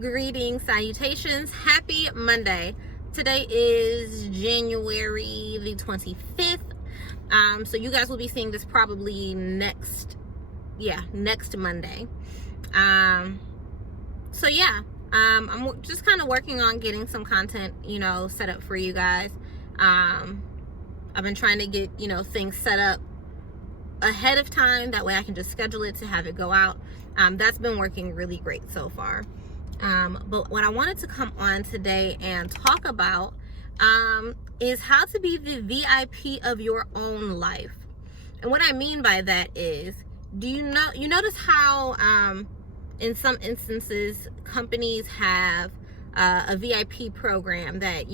Greetings, salutations, happy Monday. Today is January the 25th. So you guys will be seeing this probably next Monday. I'm just kind of working on getting some content, set up for you guys. I've been trying to get, things set up ahead of time. That way I can just schedule it to have it go out. That's been working really great so far. But what I wanted to come on today and talk about is how to be the VIP of your own life. And what I mean by that is, you notice how in some instances companies have a VIP program that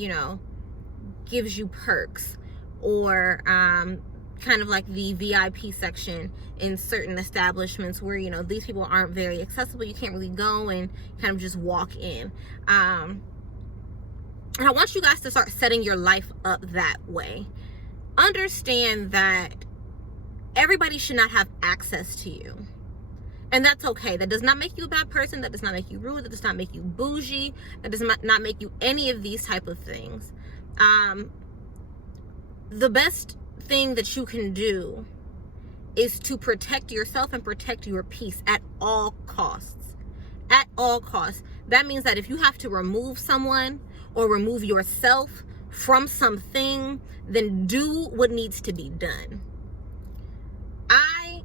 gives you perks, or kind of like the VIP section in certain establishments where these people aren't very accessible. You can't really go and kind of just walk in. And I want you guys to start setting your life up that way. Understand that everybody should not have access to you, and that's okay. That does not make you a bad person. That does not make you rude. That does not make you bougie. That does not make you any of these type of things. The best thing that you can do is to protect yourself and protect your peace at all costs. At all costs. That means that if you have to remove someone or remove yourself from something, then do what needs to be done. I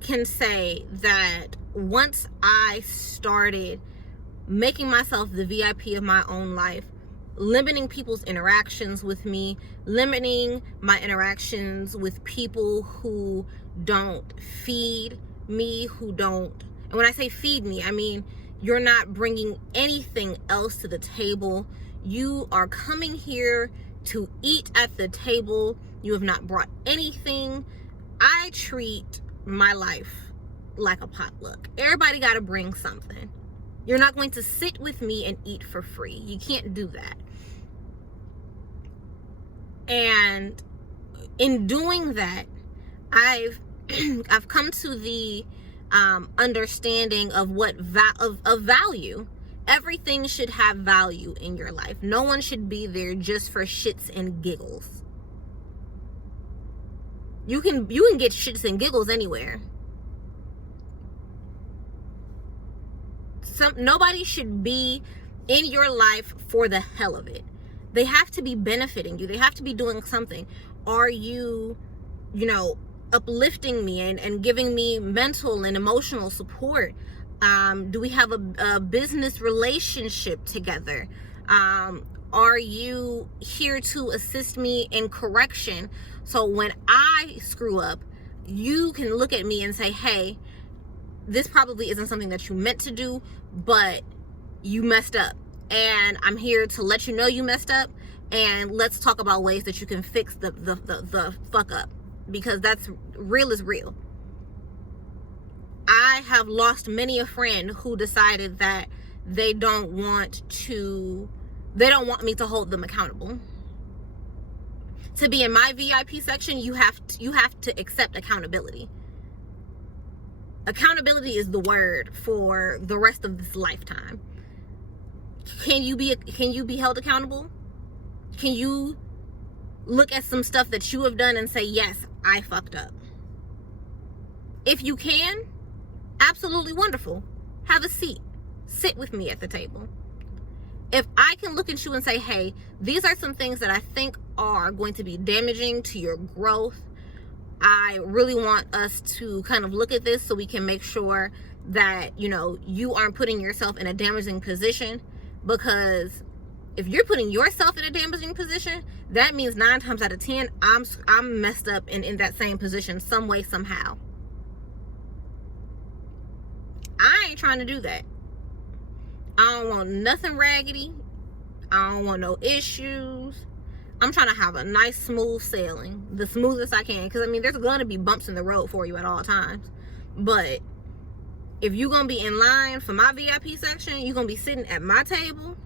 can say that once I started making myself the VIP of my own life, limiting people's interactions with me, limiting my interactions with people who don't feed me, and when I say feed me, I mean you're not bringing anything else to the table. You are coming here to eat at the table. You have not brought anything. I treat my life like a potluck. Everybody got to bring something. You're not going to sit with me and eat for free. You can't do that. And in doing that, I've come to the understanding of what of value. Everything should have value in your life. No one should be there just for shits and giggles. You can get shits and giggles anywhere. Nobody should be in your life for the hell of it. They have to be benefiting you. They have to be doing something. Are you, uplifting me and giving me mental and emotional support? Do we have a business relationship together? Are you here to assist me in correction? So when I screw up, you can look at me and say, hey, this probably isn't something that you meant to do, but you messed up. And I'm here to let you know you messed up, and let's talk about ways that you can fix the fuck up, because that's real is real. I have lost many a friend who decided that they don't want me to hold them accountable. To be in my VIP section, you have to accept accountability. Accountability is the word for the rest of this lifetime. Can you be held accountable? Can you look at some stuff that you have done and say, yes, I fucked up? If you can, absolutely wonderful. Have a seat. Sit with me at the table. If I can look at you and say, hey, these are some things that I think are going to be damaging to your growth, I really want us to kind of look at this so we can make sure that, you aren't putting yourself in a damaging position. Because if you're putting yourself in a damaging position, that means 9 times out of 10, I'm messed up in that same position some way, somehow. I ain't trying to do that. I don't want nothing raggedy. I don't want no issues. I'm trying to have a nice, smooth sailing, the smoothest I can. Because, there's going to be bumps in the road for you at all times. But if you're going to be in line for my VIP section, you're going to be sitting at my table,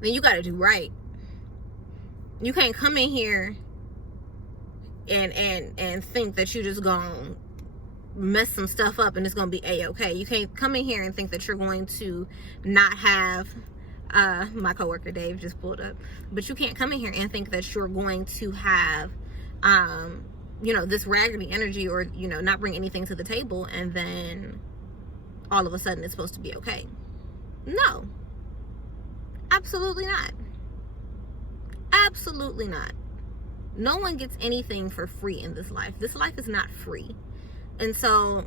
then you got to do right. You can't come in here and think that you just going to mess some stuff up and it's going to be a-okay. You can't come in here and think that you're going to not have, my coworker Dave just pulled up, but you can't come in here and think that you're going to have, this raggedy energy, or, not bring anything to the table, and then all of a sudden it's supposed to be okay. No, absolutely not. Absolutely not. No one gets anything for free in this life. This life is not free. And so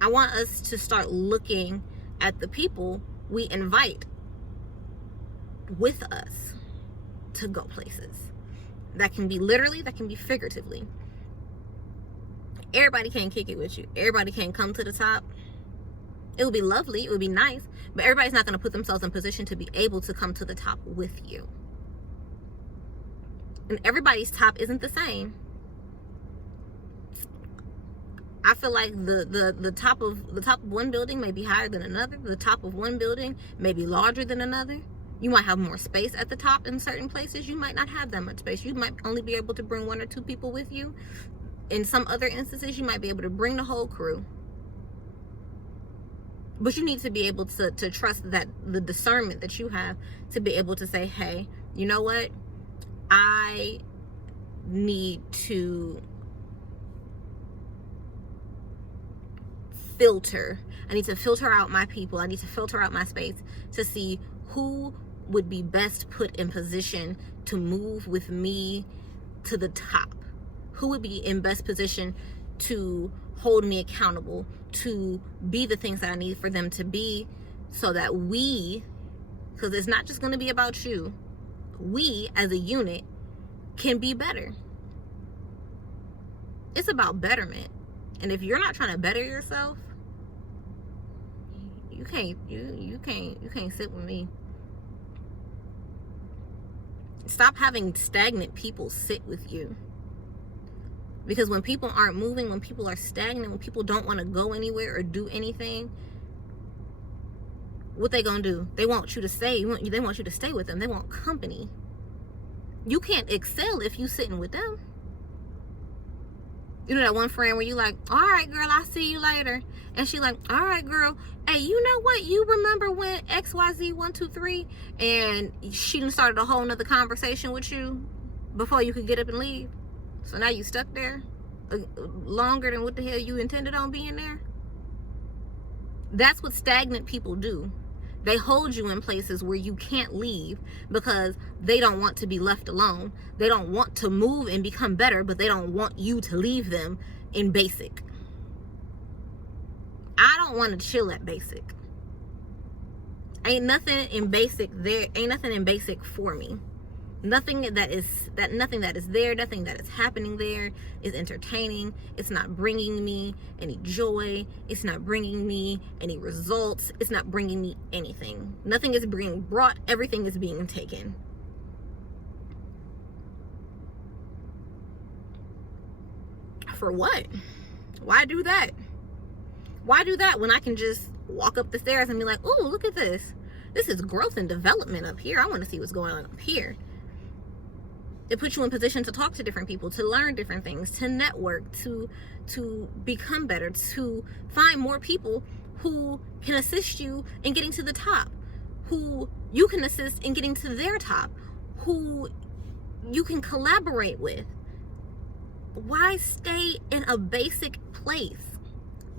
I want us to start looking at the people we invite with us to go places. That can be literally, that can be figuratively. Everybody can't kick it with you. Everybody can't come to the top. It would be lovely, it would be nice, but everybody's not going to put themselves in position to be able to come to the top with you. And everybody's top isn't the same. I feel like the top of one building may be higher than another. The top of one building may be larger than another. You might have more space at the top in certain places. You might not have that much space. You might only be able to bring 1 or 2 people with you. In some other instances, you might be able to bring the whole crew. But you need to be able to trust that the discernment that you have to be able to say, hey, you know what? I need to filter. I need to filter out my people. I need to filter out my space to see who would be best put in position to move with me to the top. Who would be in best position to hold me accountable, to be the things that I need for them to be, so that because it's not just going to be about you, we as a unit can be better. It's about betterment. And if you're not trying to better yourself, you can't sit with me. Stop having stagnant people sit with you. Because when people aren't moving, when people are stagnant, when people don't want to go anywhere or do anything, what they gonna do? They want you to stay. They want you to stay with them. They want company. You can't excel if you sitting with them. You know that one friend where you like, all right, girl, I'll see you later. And she like, all right, girl. Hey, you know what? You remember when XYZ123 and she done started a whole nother conversation with you before you could get up and leave? So now you stuck there longer than what the hell you intended on being there? That's what stagnant people do. They hold you in places where you can't leave because they don't want to be left alone. They don't want to move and become better, but they don't want you to leave them in basic. I don't want to chill at basic. Ain't nothing in basic there. Ain't nothing in basic for me. Nothing that is there, nothing that is happening there is entertaining. It's not bringing me any joy. It's not bringing me any results. It's not bringing me anything. Nothing is being brought. Everything is being taken. For what? Why do that? Why do that when I can just walk up the stairs and be like, oh, look at this. This is growth and development up here. I want to see what's going on up here. It puts you in position to talk to different people, to learn different things, to network, to become better, to find more people who can assist you in getting to the top, who you can assist in getting to their top, who you can collaborate with. Why stay in a basic place?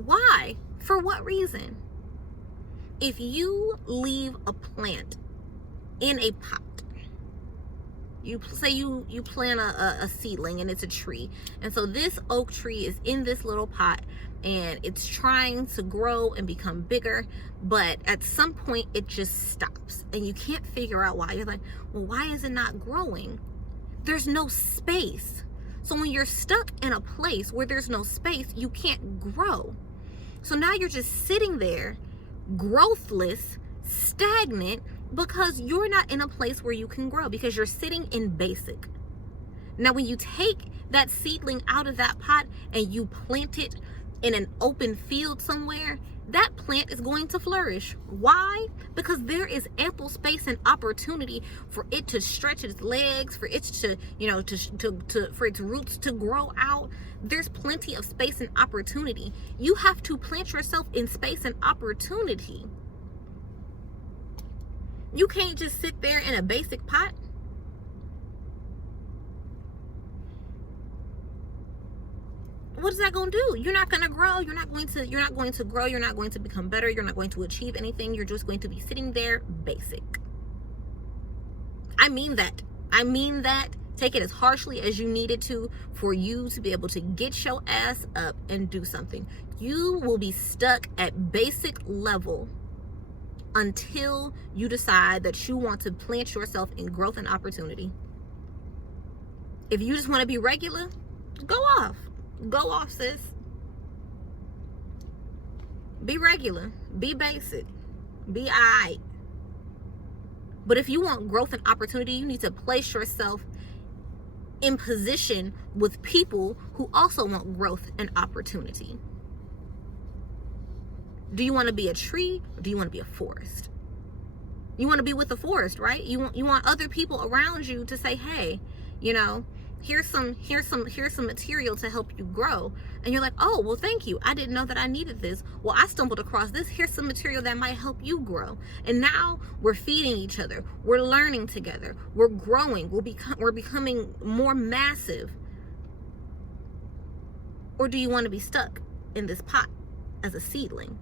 Why? For what reason? If you leave a plant in a pot, you say you plant a seedling and it's a tree, and so this oak tree is in this little pot and it's trying to grow and become bigger, but at some point it just stops and you can't figure out why. You're like, well, why is it not growing? There's no space. So when you're stuck in a place where there's no space, you can't grow. So now you're just sitting there, growthless, stagnant, because you're not in a place where you can grow, because you're sitting in basic. Now when you take that seedling out of that pot and you plant it in an open field somewhere, that plant is going to flourish. Why? Because there is ample space and opportunity for it to stretch its legs, for it to, for its roots to grow out. There's plenty of space and opportunity. You have to plant yourself in space and opportunity. You can't just sit there in a basic pot. What is that going to do? You're not going to grow. You're not going to grow. You're not going to become better. You're not going to achieve anything. You're just going to be sitting there basic. I mean that. Take it as harshly as you need it to for you to be able to get your ass up and do something. You will be stuck at basic level until you decide that you want to plant yourself in growth and opportunity. If you just want to be regular, go off. Go off, sis. Be regular. Be basic. Be alright. But if you want growth and opportunity, you need to place yourself in position with people who also want growth and opportunity. Do you want to be a tree or do you want to be a forest? You want to be with the forest, right? You want other people around you to say, hey, here's some material to help you grow. And you're like, oh, well, thank you. I didn't know that I needed this. Well, I stumbled across this. Here's some material that might help you grow. And now we're feeding each other. We're learning together. We're growing. We're becoming more massive. Or do you want to be stuck in this pot as a seedling,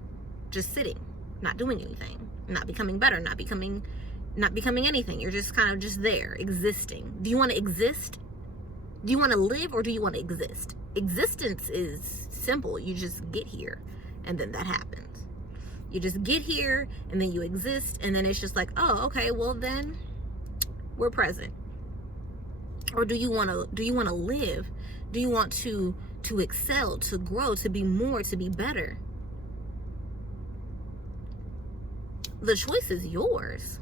just sitting, not doing anything, not becoming better, not becoming anything? You're just kind of just there, existing. Do you want to exist? Do you want to live or do you want to exist? Existence is simple. You just get here and then that happens. You just get here and then you exist and then it's just like, oh, okay, well then we're present. Or do you want to live? Do you want to excel, to grow, to be more, to be better? The choice is yours.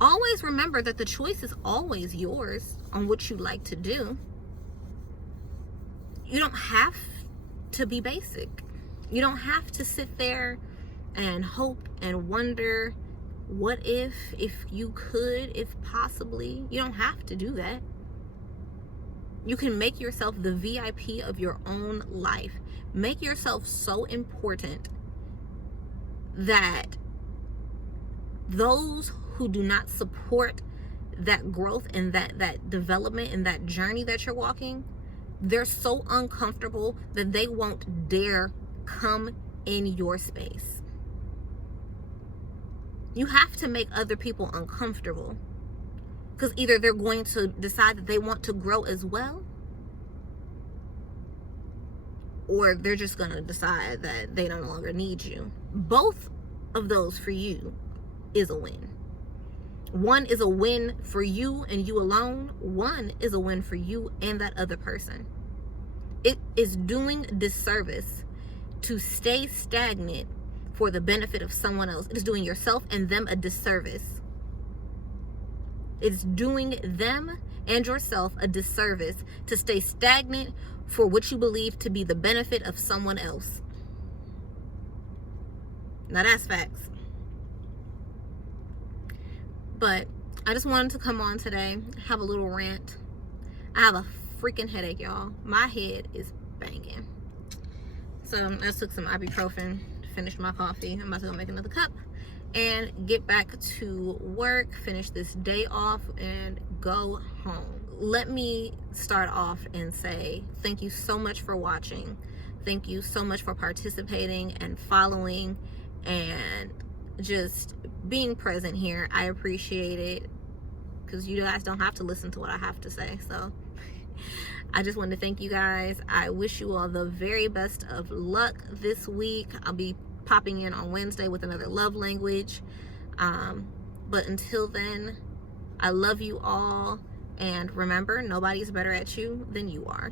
Always remember that the choice is always yours on what you like to do. You don't have to be basic. You don't have to sit there and hope and wonder, what if you could, if possibly. You don't have to do that. You can make yourself the VIP of your own life. Make yourself so important that those who do not support that growth and that development and that journey that you're walking, they're so uncomfortable that they won't dare come in your space. You have to make other people uncomfortable, because either they're going to decide that they want to grow as well, or they're just going to decide that they no longer need you. Both of those for you is a win. One is a win for you and you alone. One is a win for you and that other person. It is doing disservice to stay stagnant for the benefit of someone else. It is doing yourself and them a disservice. It's doing them and yourself a disservice to stay stagnant for what you believe to be the benefit of someone else. Now that's facts. But I just wanted to come on today, have a little rant. I have a freaking headache, y'all. My head is banging. So I just took some ibuprofen, finished my coffee. I'm about to go make another cup and get back to work, finish this day off, and go home. Let me start off and say thank you so much for watching. Thank you so much for participating and following and just being present here. I appreciate it, because you guys don't have to listen to what I have to say. So I just wanted to thank you guys. I wish you all the very best of luck this week. I'll be popping in on Wednesday with another love language. But until then, I love you all. And remember, nobody's better at you than you are.